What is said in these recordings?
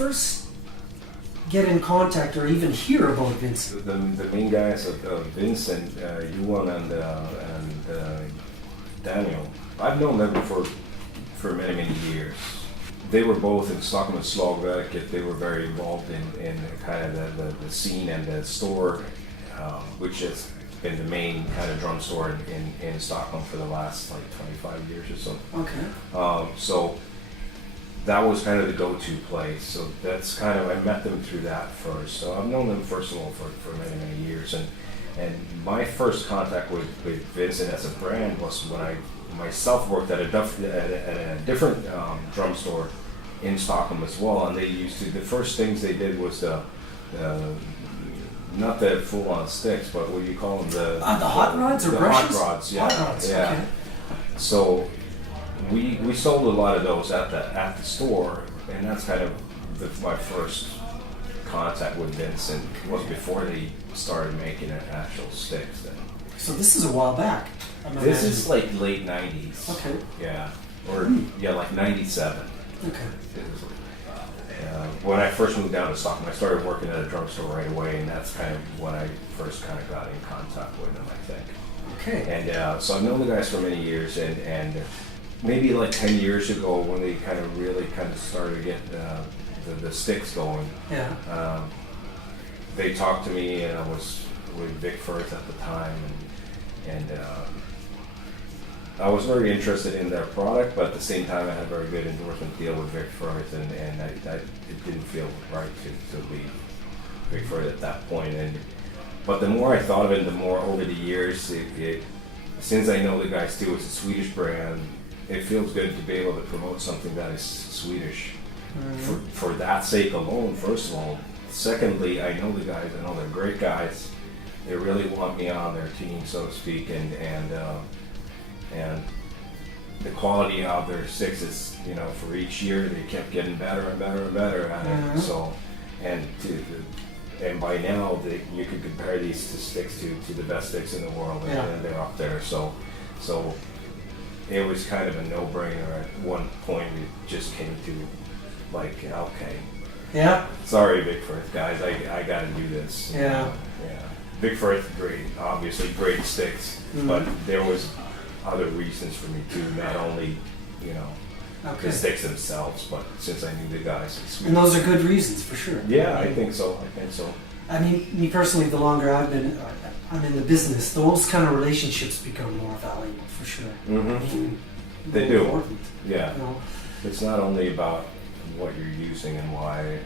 first get in contact or even hear about Wincent? The main guys of Wincent, Yuan and Daniel, I've known them for many, many years. They were both in Stockholm and Slagverket. They were very involved in kind of the scene and the store, which has been the main kind of drum store in Stockholm for the last like 25 years or so. Okay. So that was kind of the go-to place. So that's kind of, I met them through that first. So I've known them first of all for many, many years. And my first contact with Wincent as a brand was when I myself worked at a different drum store in Stockholm as well. And they used to, the first things they did was not the full-on sticks, but what do you call them? The hot rods or the brushes? Hot rods, yeah. Hot rods, yeah. okay. So we sold a lot of those at the store, and that's kind of my first contact with Wincent was before they started making actual sticks. Then. So this is a while back. This is like late 90s. Okay. Yeah. Or yeah, like 97. Okay. When I first moved down to Stockholm, I started working at a drum store right away, and that's kind of when I first kind of got in contact with them, I think. Okay. And so I've known the guys for many years, and maybe like 10 years ago when they kind of really kind of started to get the sticks going, yeah. They talked to me, and I was with Vic Firth at the time, and I was very interested in their product, but at the same time I had a very good endorsement deal with Vic Firth, and it didn't feel right to leave Vic Firth at that point. But the more I thought of it, the more over the years, since I know the guys too, it's a Swedish brand, it feels good to be able to promote something that is Swedish. Mm-hmm. For that sake alone, first of all. Secondly, I know the guys, I know they're great guys. They really want me on their team, so to speak, and the quality of their sticks is, for each year they kept getting better and better and better at it. Mm-hmm. So, and by now you could compare these sticks to the best sticks in the world, yeah. And they're up there. So it was kind of a no-brainer. At one point, we just came to like, okay. Yeah. Sorry, Vic Firth guys, I got to do this. Yeah. Yeah. Vic Firth, obviously great sticks, mm-hmm. but there was other reasons for me too, not only, okay. the sticks themselves, but since I knew the guys. And those are good reasons, for sure. Yeah, I think so. I mean, me personally, the longer I'm in the business, those kind of relationships become more valuable, for sure. Mm-hmm. I mean, they do. Important, yeah. It's not only about what you're using and why,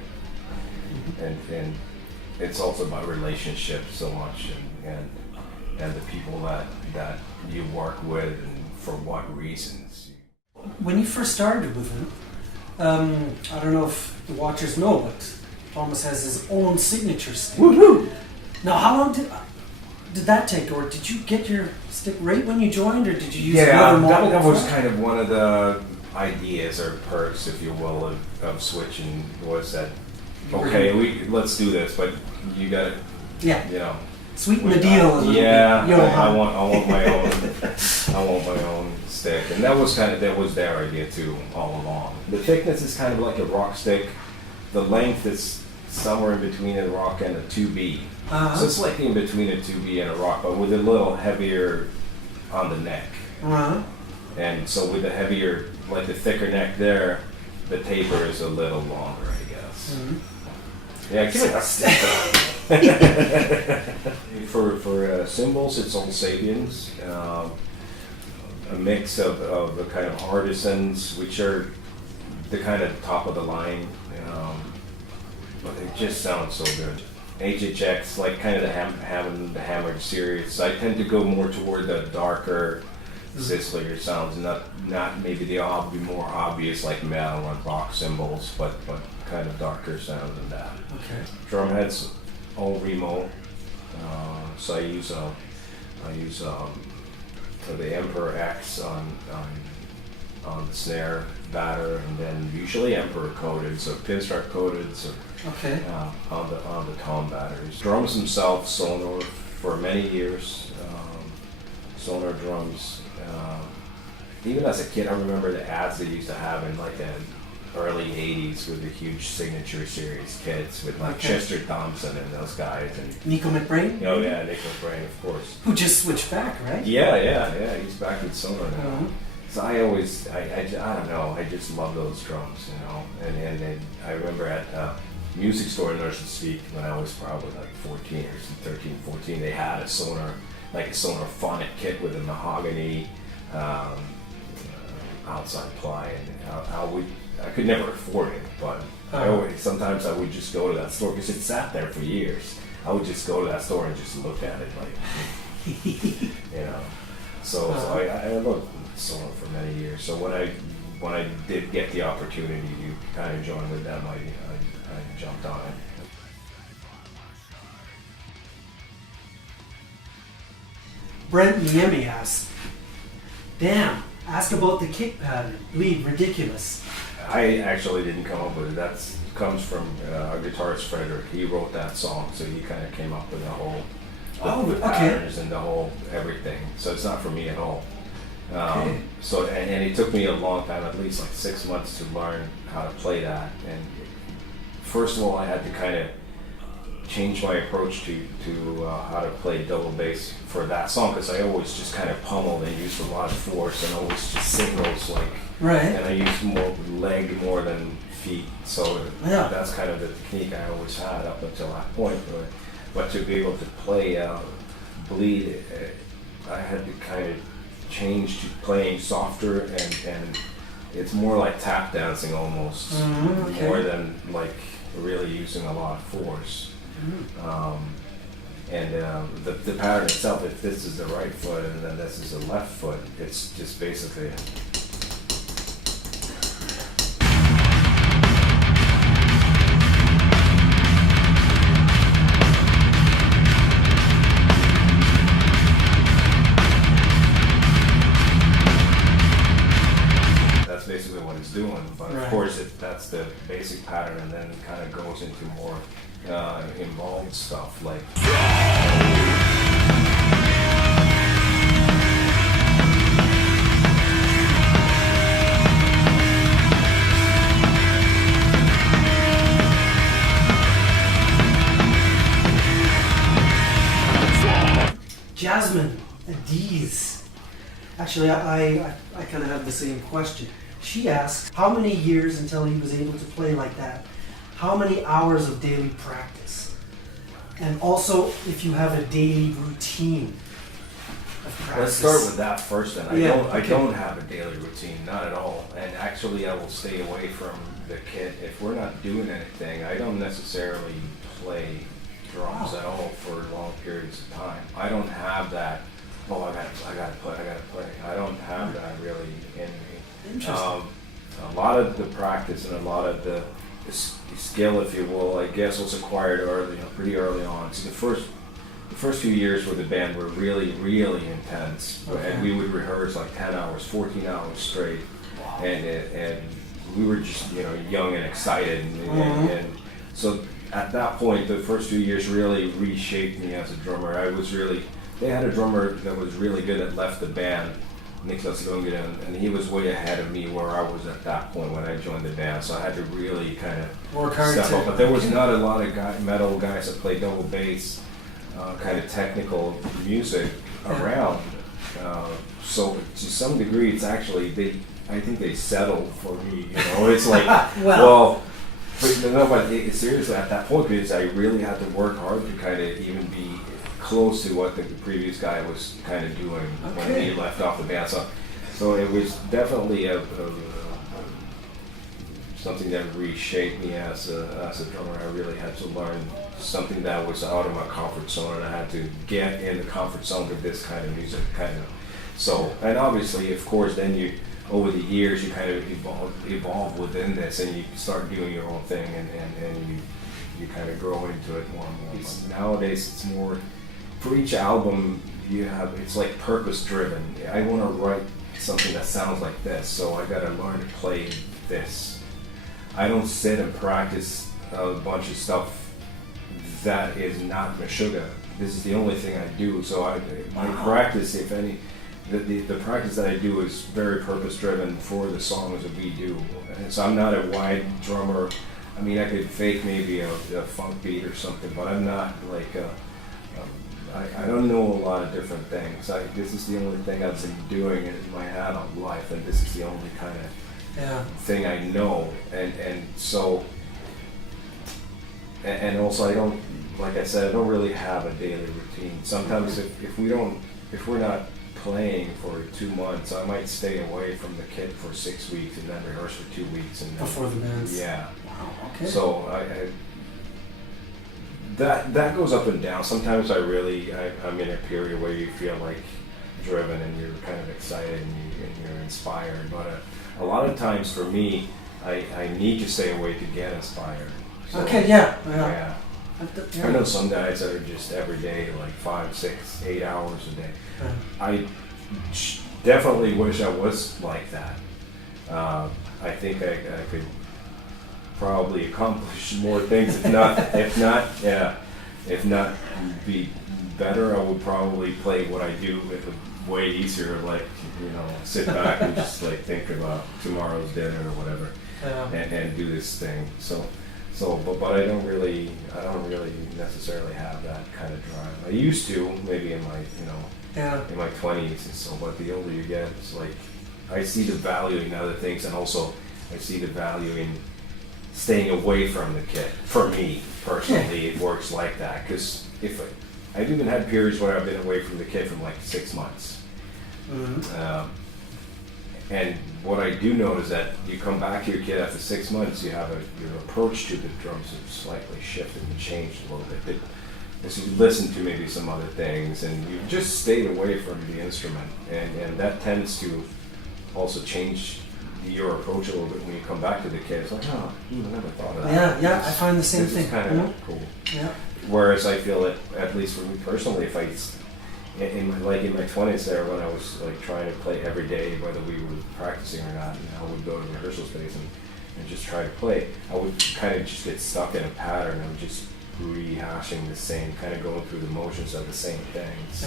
mm-hmm. and it's also about relationships so much, and the people that you work with and for what reasons. When you first started with him, I don't know if the watchers know, but Tomas has his own signature stick. Woohoo! Now, how long did that take, or did you get your stick right when you joined, or did you use another model? That was kind of one of the ideas or perks, if you will, of switching, was that okay, let's do this, but you got to, sweeten the deal a little bit. I want my own. I want my own stick, and that was their idea too all along. The thickness is kind of like a rock stick. The length is somewhere in between a rock and a 2B. Uh-huh. So it's like in between a 2B and a rock, but with a little heavier on the neck. Uh-huh. And so with the heavier, like the thicker neck there, the taper is a little longer, I guess. Mm-hmm. Yeah, give it a stick. For cymbals, it's Old Sabians, a mix of the kind of artisans, which are the kind of top of the line, but it just sounds so good. HHX, like kind of the hammered series. I tend to go more toward the darker, sizzlier sounds, not maybe the more obvious like metal and rock cymbals, but kind of darker sound than that. Okay. Drumheads, all Remo. So I use the Emperor X on the snare batter, and then usually Emperor coated, so pinstripe coated, so okay. On the tom batters. Drums themselves, Sonor for many years. Sonor drums. Even as a kid, I remember the ads they used to have in like early 80s with the huge Signature Series kits with like Chester Thompson and those guys. And Nico McBrain? Oh yeah, Nico McBrain, of course. Who just switched back, right? Yeah. He's back with Sonar now. So I don't know, I just love those drums, you know. And I remember at music store in Nurse's Speak when I was probably like 14 or 13, 14, they had a Sonar, like a Sonar phonic kit with a mahogany outside ply, and I could never afford it, but sometimes I would just go to that store because it sat there for years. I would just go to that store and just look at it, like, you know. So I looked Sonar for many years. So when I did get the opportunity to kind of join with them, I jumped on it. Brent Niemi asked, "Damn, ask about the kick pattern. Bleed ridiculous." I actually didn't come up with it. That comes from our guitarist Frederick. He wrote that song, so he kind of came up with the whole patterns and the whole everything. So it's not for me at all. So and it took me a long time, at least like 6 months, to learn how to play that. And first of all, I had to kind of change my approach to how to play double bass for that song, because I always just kind of pummeled and used a lot of force and always just signals like, and I used more leg more than feet. So that's kind of the technique I always had up until that point. But to be able to play Bleed, I had to kind of change to playing softer, and it's more like tap dancing almost, more than like really using a lot of force. The pattern itself, if this is the right foot and then this is the left foot, it's just basically what it's doing, but of course that's the basic pattern, and then it kind of goes into more involved stuff like Jasmine Adiz. Actually, I kind of have the same question. She asks, how many years until he was able to play like that? How many hours of daily practice? And also, if you have a daily routine of practice. Let's start with that first then. I don't have a daily routine, not at all. And actually, I will stay away from the kit. If we're not doing anything, I don't necessarily play drums at all for long periods of time. I don't have that, I gotta play. I don't have that really in me. Interesting. A lot of the practice and a lot of the skill, if you will, I guess was acquired early, pretty early on. So the first few years with the band were really, really intense, and we would rehearse like 10 hours, 14 hours straight, and we were just young and excited, and so at that point, the first few years really reshaped me as a drummer. They had a drummer that was really good that left the band, Niklas Lundgren, and he was way ahead of me where I was at that point when I joined the band. So I had to really kind of work hard step up. But there was not a lot of metal guys that played double bass, kind of technical music around. So to some degree, it's actually I think they settled for me. It's like but seriously at that point, because I really had to work hard to kind of even be close to what the previous guy was kind of doing when he left off the band. So it was definitely something that reshaped me as a drummer. I really had to learn something that was out of my comfort zone, and I had to get in the comfort zone with this kind of music, So, and obviously, of course, then over the years, you kind of evolve within this, and you start doing your own thing, and you kind of grow into it more and more. Nowadays, it's more, for each album, it's like purpose driven. I want to write something that sounds like this, so I got to learn to play this. I don't sit and practice a bunch of stuff that is not Meshuggah. This is the only thing I do. So my practice, if any, the practice that I do is very purpose driven for the songs that we do. And so I'm not a wide drummer. I mean, I could fake maybe a funk beat or something, but I'm not like I don't know a lot of different things. This is the only thing I've been doing in my adult life, and this is the only kind of thing I know. And so, and also I don't, like I said, I don't really have a daily routine. Sometimes if we're not playing for 2 months, I might stay away from the kit for 6 weeks and then rehearse for 2 weeks and then, before the bands. Yeah. Wow. Okay. So that goes up and down. Sometimes I'm in a period where you feel like driven and you're kind of excited and you're inspired. But a lot of times for me, I need to stay awake to get inspired. So, okay. Yeah. I know some guys that are just every day, like 5, 6, 8 hours a day. I definitely wish I was like that. I think I could probably accomplish more things, if not be better. I would probably play what I do with a way easier, like, sit back and just like think about tomorrow's dinner or whatever, and do this thing. But I don't really necessarily have that kind of drive. I used to, maybe in my in my 20s and so. But the older you get, it's like I see the value in other things, and also I see the value in staying away from the kit. For me personally, it works like that, because if I've even had periods where I've been away from the kit from like 6 months. Mm-hmm. And what I do know is that you come back to your kit after 6 months, your approach to the drums has slightly shifted and changed a little bit. As you listen to maybe some other things, and you just stayed away from the instrument, and that tends to also change your approach a little bit when you come back to the kit. It's like, I never thought of that. Yeah, I find the same thing. It's kind of cool. Yeah. Whereas I feel that, at least for me personally, if in my 20s there, when I was like trying to play every day, whether we were practicing or not, I would go to rehearsal space and just try to play. I would kind of just get stuck in a pattern of just rehashing the same, kind of going through the motions of the same things.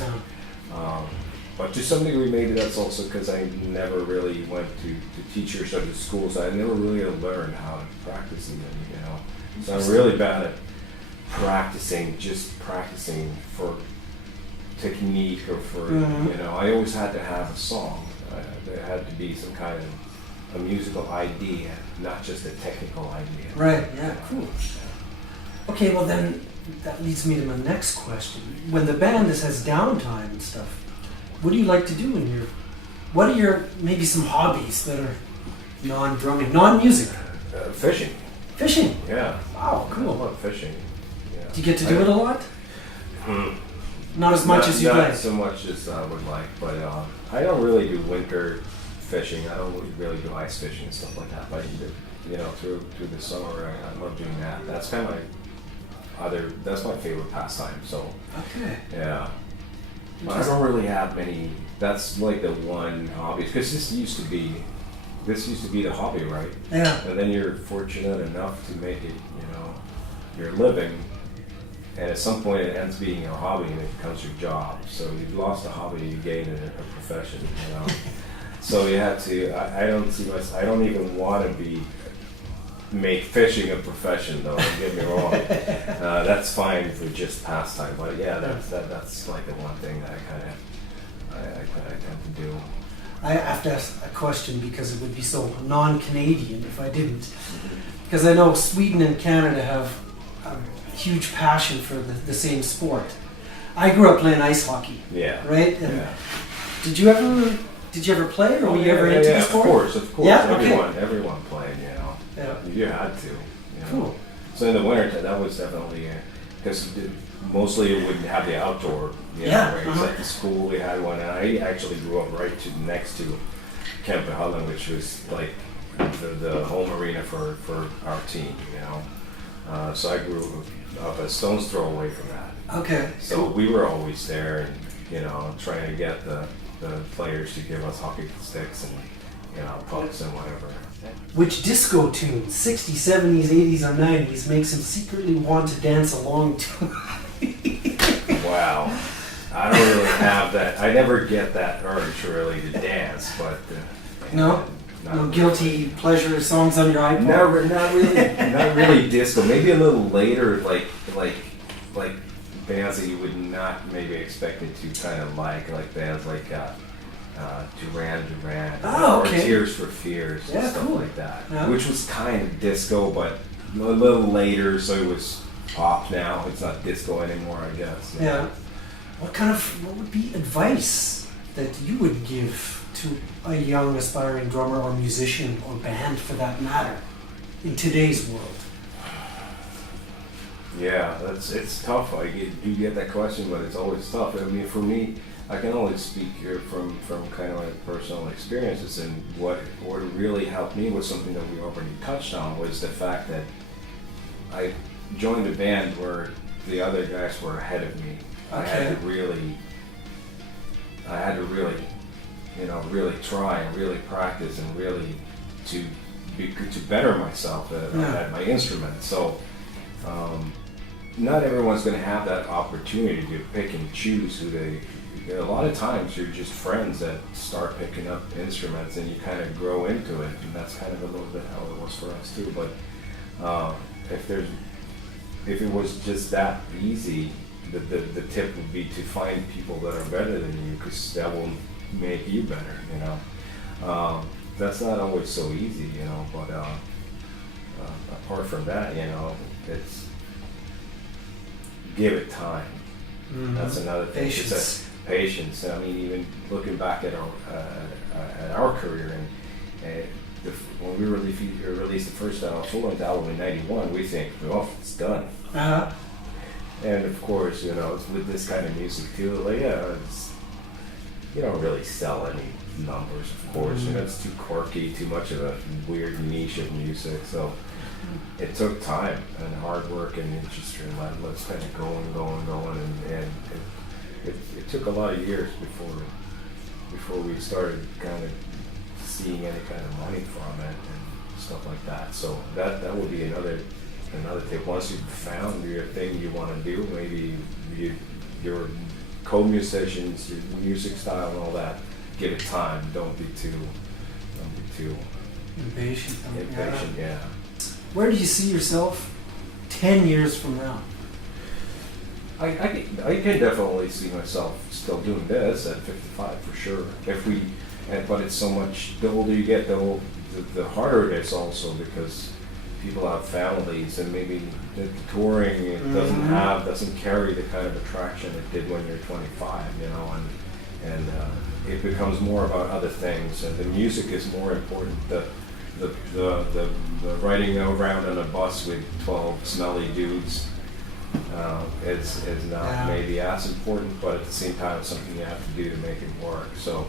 But to some degree, maybe that's also because I never really went to teachers or to schools. I never really learned how to practice even, So I'm really bad at practicing for technique or for, I always had to have a song. There had to be some kind of a musical idea, not just a technical idea. Right, yeah, cool. Okay, well then, that leads me to my next question. When the band has downtime and stuff, what do you like to do what are your, maybe some hobbies that are non-drumming, non-music? Fishing. Fishing? Yeah. Wow, cool. I love fishing. Yeah. Do you get to do it a lot? Not as much as you'd like? Not so much as I would like, but I don't really do winter fishing. I don't really do ice fishing and stuff like that, but through the summer, I love doing that. That's kind of that's my favorite pastime, so. Okay. Yeah. I don't really have many. That's like the one hobby, because this used to be the hobby, right? Yeah. And then you're fortunate enough to make it, your living, and at some point it ends being your hobby and it becomes your job. So you've lost a hobby, you gain a profession, So you have to. I don't even want to make fishing a profession, though. Don't get me wrong. That's fine for just pastime, but yeah, that's like the one thing that I tend to do. I have to ask a question because it would be so non-Canadian if I didn't. Because I know Sweden and Canada have a huge passion for the same sport. I grew up playing ice hockey. Yeah. Right? And did you ever play, or were you ever into the sport? Of course. Yeah? Everyone played, Yeah. You had to. Cool. So in the winter, that was definitely, because mostly it wouldn't have the outdoor, right? At the school we had one, and I actually grew up right next to Kempehallen, which was like the home arena for our team, So I grew up a stone's throw away from that. Okay. So we were always there, and trying to get the players to give us hockey sticks and pucks and whatever. Which disco tune, 60s, 70s, 80s, or 90s, makes him secretly want to dance along to? Wow. I don't really have that. I never get that urge really to dance, but No? No guilty pleasure songs on your iPod? not really disco. Maybe a little later, like bands that you would not maybe expect me to kind of like bands like Duran Duran Oh, or okay. Tears for Fears and Yeah, stuff cool. like that, Yeah. which was kind of disco, but a little later, so it was pop now. It's not disco anymore, I guess. Yeah. What would be advice that you would give to a young aspiring drummer or musician or band for that matter in today's world? Yeah, it's tough. I do get that question, but it's always tough. I mean, for me, I can only speak here from kind of my personal experiences, and what really helped me was something that we already touched on, was the fact that I joined a band where the other guys were ahead of me. I had to really, really try and really practice and really to better myself at my instrument. So, not everyone's going to have that opportunity to pick and choose who they. A lot of times you're just friends that start picking up instruments and you kind of grow into it, and that's kind of a little bit how it was for us too. But if it was just that easy, the tip would be to find people that are better than you, because that will make you better. You know, that's not always so easy. You know, but apart from that, you know, it's give it time. Mm-hmm. That's another thing. Patience. I mean, even looking back at our career, and when we released the first full-length album in '91, we think, well, it's done. Uh-huh. And of course, you know, it's with this kind of music too, like, you don't really sell any numbers, of course. Mm-hmm. You know, it's too quirky, too much of a weird niche of music. So it took time and hard work, and it's just relentless, kind of going, and it took a lot of years before we started kind of seeing any kind of money from it and stuff like that. So that would be another tip. Once you've found your thing you want to do, maybe your co-musicians, your music style and all that, give it time. Don't be too impatient. Yeah. Where do you see yourself 10 years from now? I can definitely see myself still doing this at 55 for sure. But it's so much. The older you get, the harder it is also, because people have families, and maybe the touring doesn't carry the kind of attraction it did when you're 25. You know, and it becomes more about other things, and the music is more important. The riding around on a bus with 12 smelly dudes is not maybe as important, but at the same time it's something you have to do to make it work. So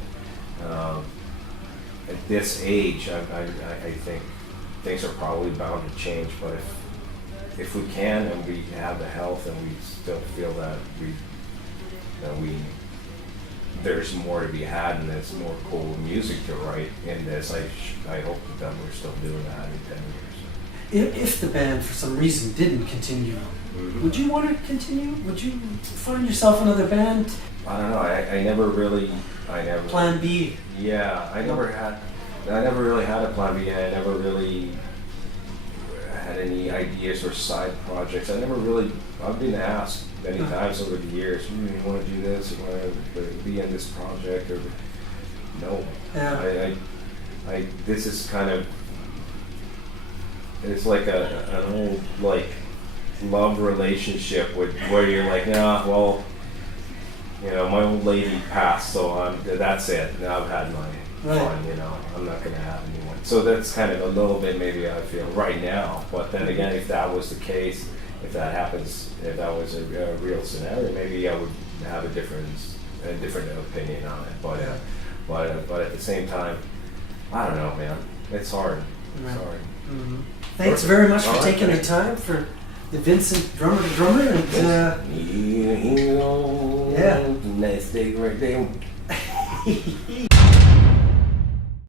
at this age, I think things are probably bound to change, but if we can and we have the health and we still feel that there's more to be had and there's more cool music to write in this, I hope that we're still doing that in 10 years. If the band for some reason didn't continue, Mm-hmm. would you want to continue? Would you find yourself another band? I don't know. I never Plan B. Yeah, I never really had a plan B, and I never really had any ideas or side projects. I've been asked many times over the years, you want to do this, you want to be in this project, or no. Yeah. This is kind of, it's like an old, like, love relationship where you're like, nah, well, you know, my old lady passed, so that's it. Now I've had my fun, you know. I'm not going to have anyone. So that's kind of a little bit maybe I feel right now. But then again, if that was the case, if that happens, if that was a real scenario, maybe I would have a different opinion on it. But but at the same time, I don't know, man. It's hard. It's hard. Mm-hmm. Thanks very much for taking the time for the Wincent drummer to drummer, and yeah, nice day right there.